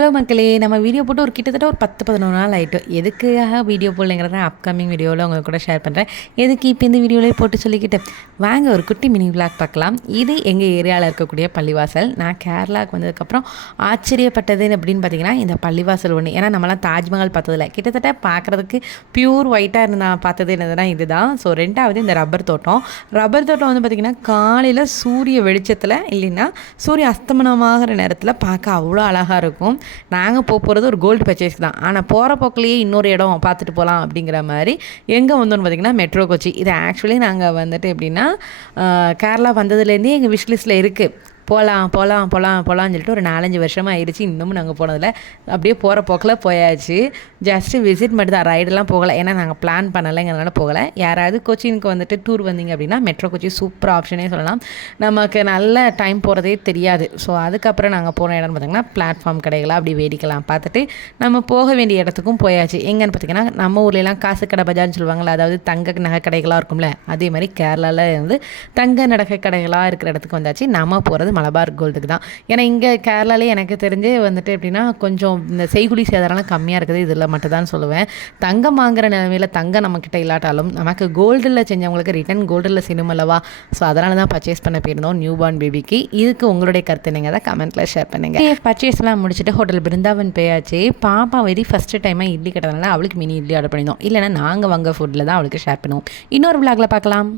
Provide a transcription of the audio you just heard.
Hello மக்களே, நம்ம video போட்டு கிட்டத்தட்ட ஒரு 10-11 நாள் ஆயிட்டு. எதுக்காக வீடியோ போடலைங்கிறத அப்கமிங் வீடியோவில் உங்க கூட ஷேர் பண்ணுறேன். எதுக்கு இப்போ இந்த வீடியோவிலே போட்டு சொல்லிக்கிட்டு வாங்க ஒரு குட்டி மினி விளாக் பார்க்கலாம். இது எங்கள் ஏரியாவில் இருக்கக்கூடிய பள்ளிவாசல். நான் கேரளாவுக்கு வந்ததுக்கப்புறம் ஆச்சரியப்பட்டது அப்படின்னு பார்த்தீங்கன்னா இந்த பள்ளிவாசல் ஒன்று. ஏன்னா நம்மளாம் தாஜ்மஹால் பார்த்ததில்ல, கிட்டத்தட்ட பார்க்குறதுக்கு பியூர் ஒயிட்டாக இருந்தால் பார்த்தது என்னதுன்னா இதுதான். ஸோ ரெண்டாவது இந்த ரப்பர் தோட்டம் வந்து பார்த்திங்கன்னா காலையில் சூரிய வெளிச்சத்தில் இல்லைன்னா சூரிய அஸ்தமனமாகிற நேரத்தில் பார்க்க அவ்வளோ அழகாக இருக்கும். நாங்கள் போகிறது ஒரு கோல்டு பர்ச்சேஸ்க்கு தான். ஆனால் போகிற போக்கிலேயே இன்னொரு இடம் பார்த்துட்டு போகலாம் அப்படிங்கிற மாதிரி எங்கே வந்தோன்னு பார்த்திங்கன்னா மெட்ரோ கொச்சி. இது ஆக்சுவலி நாங்கள் வந்துட்டு எப்படின்னா கேரளா வந்ததுலேருந்தே எங்கள் விஷ்லிஸ்ட்டில் இருக்குது. போகலான்னு சொல்லிட்டு ஒரு 4-5 வருஷமாக ஆயிடுச்சு. இன்னமும் நாங்கள் போனதில்லை. அப்படியே போகிற போக்கில் போயாச்சு. ஜஸ்ட்டு விசிட் மட்டும் தான், ரைடெல்லாம் போகலை. ஏன்னா நாங்கள் பிளான் பண்ணலைங்கிறதுனால போகலை. யாராவது கொச்சினுக்கு வந்துட்டு டூர் வந்தீங்க அப்படின்னா மெட்ரோ கொச்சி சூப்பர் ஆப்ஷனே சொல்லலாம். நமக்கு நல்ல டைம் போகிறதே தெரியாது. ஸோ அதுக்கப்புறம் நாங்கள் போன இடம்னு பார்த்திங்கன்னா பிளாட்ஃபார்ம் கடைகளாக அப்படி வேடிக்கலாம் பார்த்துட்டு நம்ம போக வேண்டிய இடத்துக்கும் போயாச்சு. எங்கன்னு பார்த்திங்கன்னா நம்ம ஊர்லலாம் காசு கடை பஜார்னு சொல்லுவாங்களே, அதாவது தங்க நகை கடைகளாக இருக்கும்ல, அதே மாதிரி கேரளாவில் இருந்து தங்க நகை கடைகளாக இருக்கிற இடத்துக்கு வந்தாச்சு. நம்ம போகிறது மலபார் கோல்டுக்கு தான். ஏன்னா இங்கே கேரளாலே எனக்கு தெரிஞ்சு வந்துட்டு எப்படின்னா கொஞ்சம் இந்த செய்குலி சேதாரம்லாம் கம்மியாக இருக்குது. இதில் மட்டும் தான் சொல்லுவேன். தங்கம் வாங்குற நிலைமையில் தங்கம் நம்மக்கிட்ட இல்லாட்டாலும் நமக்கு கோல்டில் செஞ்சவங்களுக்கு ரிட்டன் கோல்டில் செய்யணும் அல்லவா. ஸோ அதனால தான் பர்ச்சேஸ் பண்ண போயிருந்தோம் நியூ பார்ன் பேபிக்கு. இதுக்கு உங்களுடைய கருத்து நீங்கள் தான் கமெண்ட்டில் ஷேர் பண்ணுங்கள். பர்ச்சேஸ்லாம் முடிச்சுட்டு ஹோட்டல் பிருந்தாவன் போயாச்சு. பாப்பா வெரி ஃபஸ்ட்டு டைமாக இட்லி கட்டதுனால அவளுக்கு மினி இட்லி ஆர்டர் பண்ணியிருந்தோம். இல்லைனா நாங்கள் வாங்க ஃபுட்டில் தான் அவளுக்கு ஷேர் பண்ணுவோம். இன்னொரு விளாகில் பார்க்கலாம்.